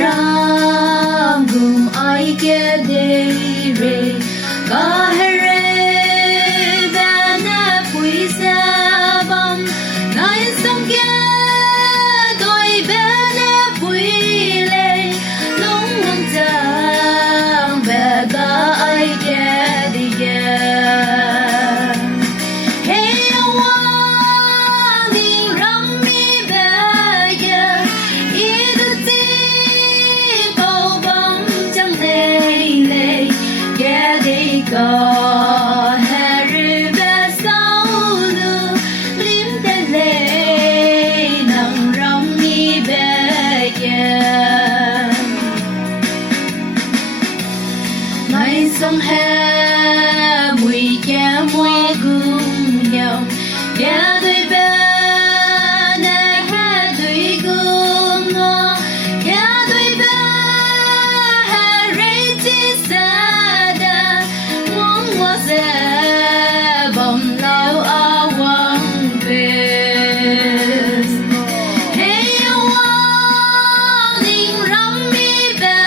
ramgum aikedeirei kahere bana puisabam nai songya doi bana puile long long tang bega aikedeirei có hẹn về sau lưng lim tên lệ nắng rong mi về mai sông hè mùi cha mùi gương nhau cha đôi bé nè ha đôi gương ngõ cha đôi bé ha rây chi xa bom lao awang bes hey awang ning ram mi ba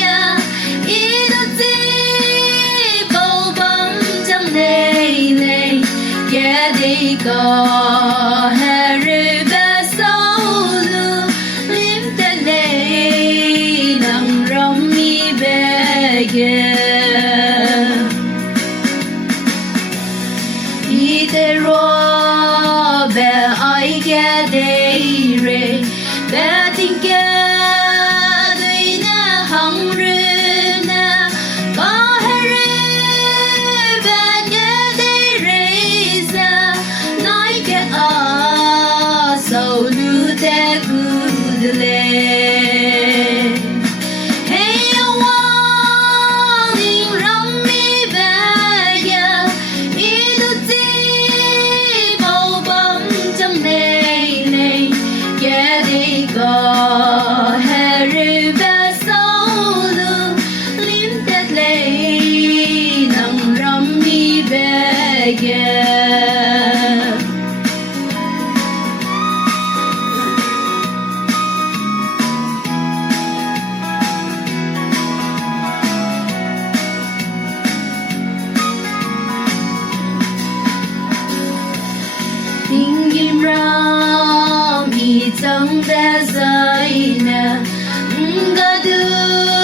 ya idu ti bo bom jang nei nei ya di ko hari ba sau lu lim ta nei nang ram mi ba ya Iteroi be aikedeirei be tinkedeina hangruna kahere be aikedeirei naike a saulu te gudle có hẹn về sau lưng lim tết lệ nắng rong mi về chiduingram chẳng để rơi nè ga đưa